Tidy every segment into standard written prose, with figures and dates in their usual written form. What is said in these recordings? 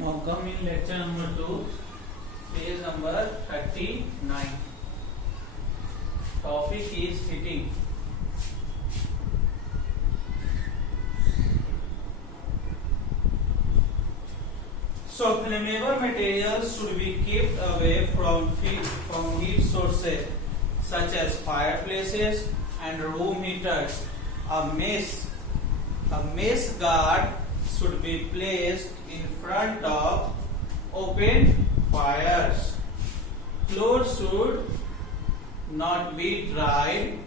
Welcome in lecture number 2, page number 39. Topic is heating. So flammable materials should be kept away from heat sources such as fireplaces and room heaters. A mesh guard should be placed in front of open fires. Clothes should not be dried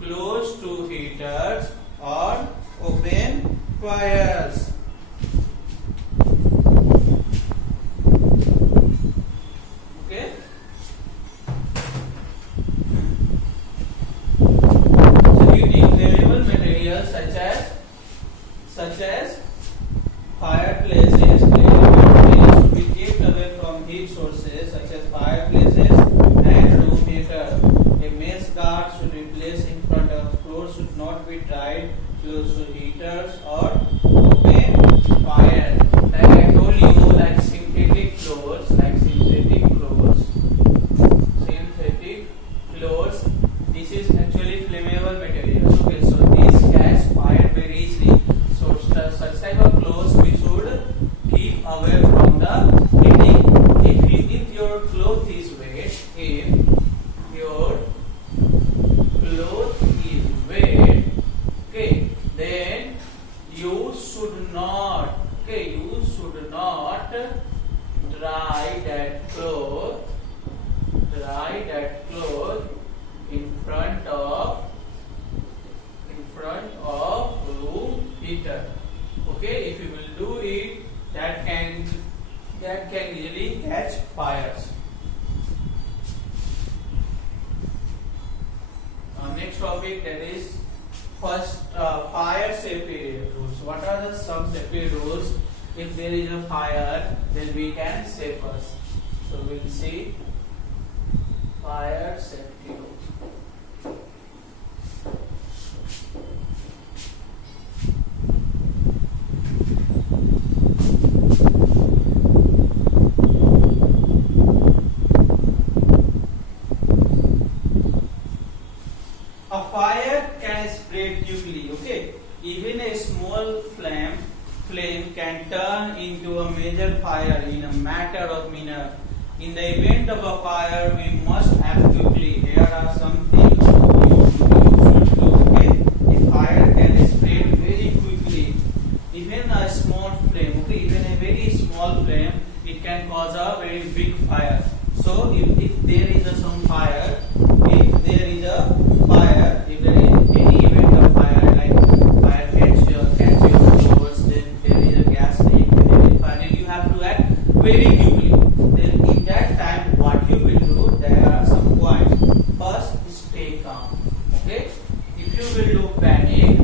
close to heaters or open fires. Okay. So using flammable materials such as fireplaces, should be kept away from heat sources such as fireplaces and room heaters. A mesh guard should be placed in front of clothes should not be dried close to heaters or open fire. Like I told you, like synthetic clothes, this is actually flammable materials. Okay, so these catch fire very easily. So such type of clothes we should keep away from the heating. If your cloth is wet, okay, then you should not dry that cloth in front of room heater. Okay, if you will do it, that can easily catch fires. Next topic, that is first fire safety rules. What are the some safety rules? If there is a fire, then we can save us. So we will see fire safety rules. A fire can spread quickly, okay? Even a small flame can turn into a major fire in a matter of minutes. In the event of a fire, we must act quickly. Here are some things you should do, okay? A fire can spread very quickly. Even a small flame, okay? Even a very small flame, it can cause a very big fire. So if there is some fire, if there is any event of fire, like fire catch your clothes, then there is a gas leak, then finally you have to act very quickly. Then in that time, what you will do, there are some points. First, stay calm. Okay? If you will do panic,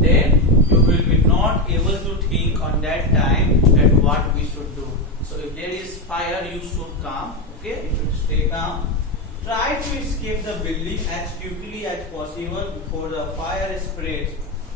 then you will be not able to think on that time that what we should do. So if there is fire, you should calm. Okay? You should stay calm. Try to escape the building as quickly as possible before the fire spreads.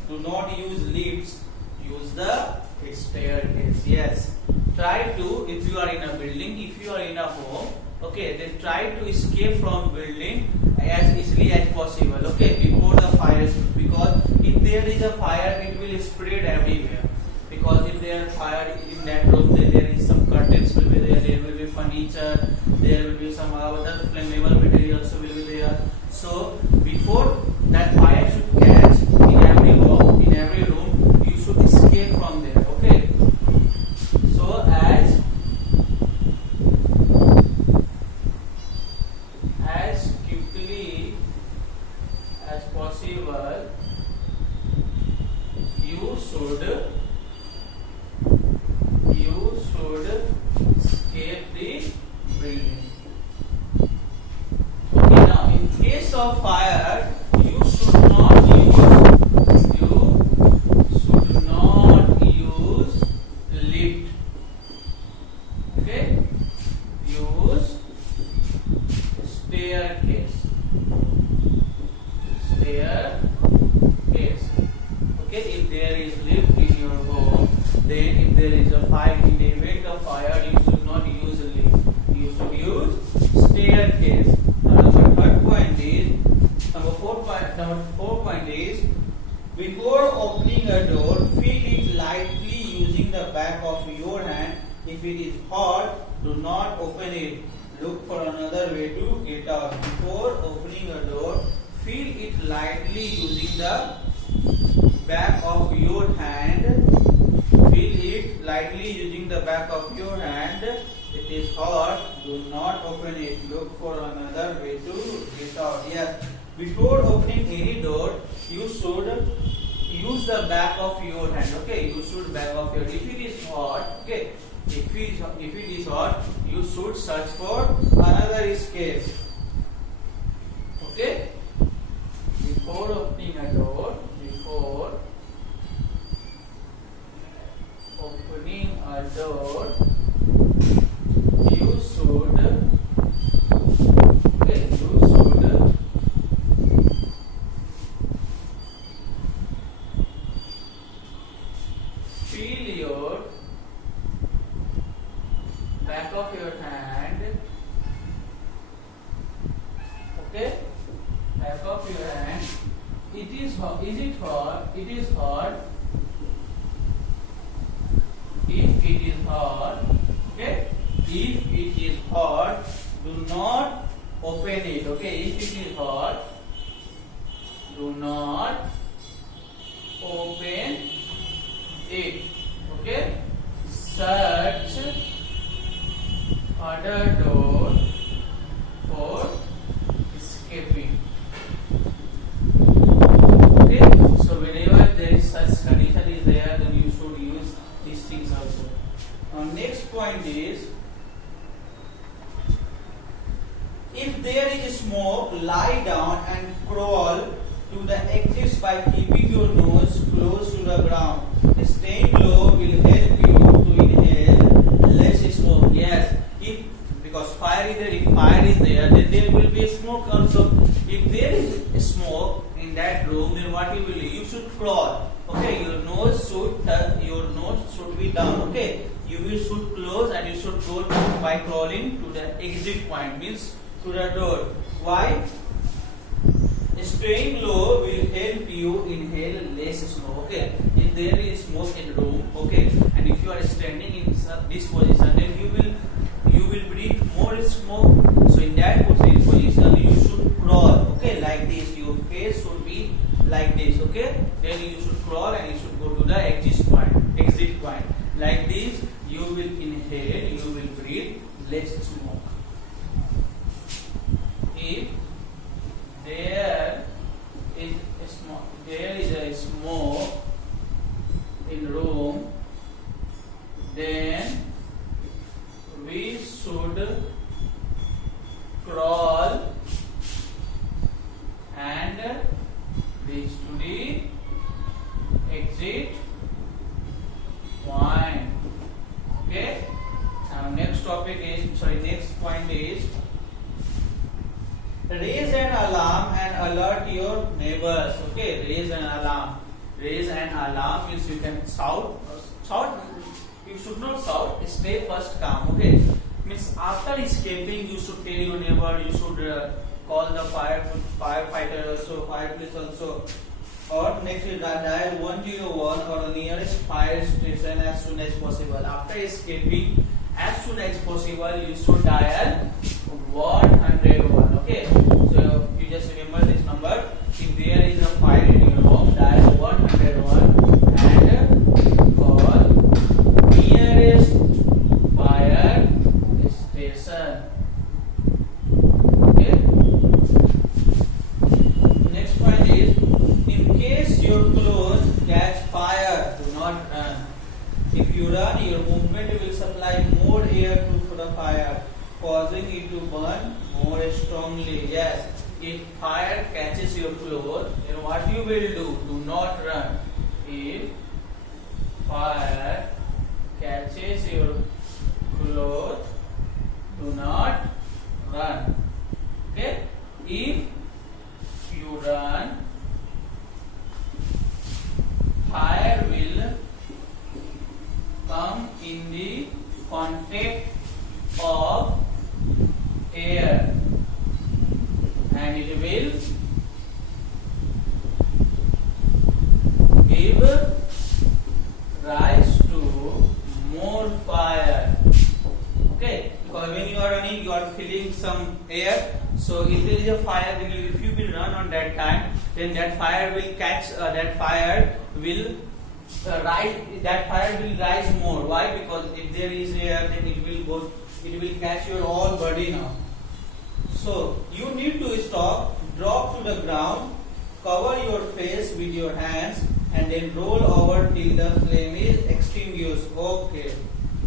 Do not use lifts. Use the staircase. Yes. Try to, if you are in a building, if you are in a home, okay, then try to escape from building as easily as possible. Okay, before the fire spreads. Because if there is a fire, it will spread everywhere. Because if there is fire in that room, then there is some curtains will be there, there will be furniture, there will be some other flammable materials will be there. So before that fire should catch in every room, you should escape from there. Okay. So as quickly as possible, you should escape the building. Okay, now in case of fire, you should not use lift. Okay, use staircase. Okay, if there is lift in your home, then if there is a fire, in the event the back of your hand. If it is hot, do not open it. Look for another way to get out. Before opening a door, feel it lightly using the back of your hand. Feel it lightly using the back of your hand. It is hot. Do not open it. Look for another way to get out. Yes. Before opening any door, you should use the back of your hand. Okay. You should back of your. If it is hot, okay. If it is hot, you should search for another escape. Okay. Before opening a door, you should feel your back of your hand. Okay, back of your hand. It is hot. Is it hot? It is hot. If it is hot, okay. If it is hot, do not open it. Okay. If it is hot, do not open it. Okay. Search other door for escaping. Okay. So whenever there is such condition is there, then you should use these things also. Next point is, if there is smoke, lie down and crawl to the exits by keeping your nose close to the ground. Staying low will help you to inhale less smoke. Yes, because fire is there. If fire is there, then there will be smoke also. If there is smoke in that room, then what you will do? You should crawl. Okay, your nose should be down. Okay, you will should close and you should go by crawling to the exit point, means to the door. Why? Staying low will help you inhale less smoke. Okay, if there is smoke in the room, okay, and if you are standing in this position, then you will breathe more smoke. So in that position, you should crawl. Okay, like this. Your face should be like this. Okay, then you should crawl and you should go to the exit point. Like this, you will inhale, you will breathe less smoke. If there is a smoke in room, then we should crawl and reach to the exit point. Okay. Now next point is, raise an alarm and alert your neighbors. Okay, raise an alarm. Raise an alarm means you can shout. You should not shout. Stay first calm. Okay, means after escaping, you should tell your neighbor. You should call the firefighter also, fire police also. Or next is dial 101 or the nearest fire station as soon as possible. After escaping, as soon as possible, you should dial 101. Okay, so you just remember this number. If there is a fire in your home, dial 101 and call nearest fire station. Okay. Next point is, in case your clothes catch fire, do not run. If you run, your movement will supply more air to the fire, causing it to burn more strongly. Yes, if fire catches your clothes, then what you will do? Do not run. If fire catches your clothes, do not run. Okay? If you run, fire will come in the contact of air and it will give rise to then that fire will catch. That fire will rise. That fire will rise more. Why? Because if there is air, then it will go. It will catch your whole body now. So you need to stop, drop to the ground, cover your face with your hands, and then roll over till the flame is extinguished. Okay.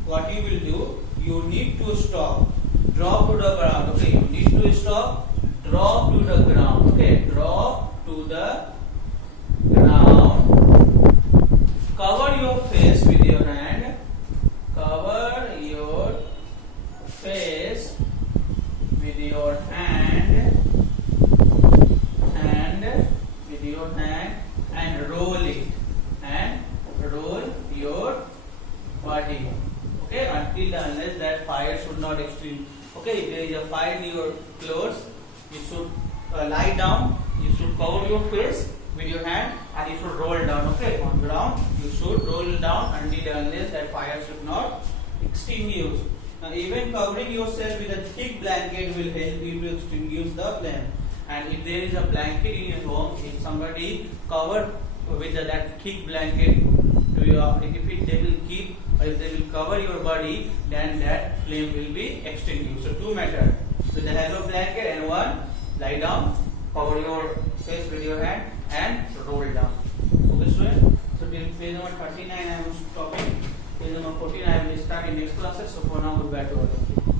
What you will do? You need to stop, drop to the ground. Okay. You need to stop, drop to the ground. Okay. Drop to the ground. Cover your face with your hand. Cover your face with your hand and roll it and roll your body. Okay, until unless that fire should not extinguish. Okay, if there is a fire in your clothes, you should lie down. You should cover your face with your hand and you should roll down. Okay, on ground you should roll down until unless that fire should not extinguish. Now, even covering yourself with a thick blanket will help you to extinguish the flame. And if there is a blanket in your home, if somebody covered with that thick blanket to your, they will keep or if they will cover your body, then that flame will be extinguished. So two methods: with the help of blanket and one, lie down, cover your face with your hand and roll down. Okay, student. So till page number 39 I am stopping. Page number 14 I will start in next classes. So for now, goodbye to all of you.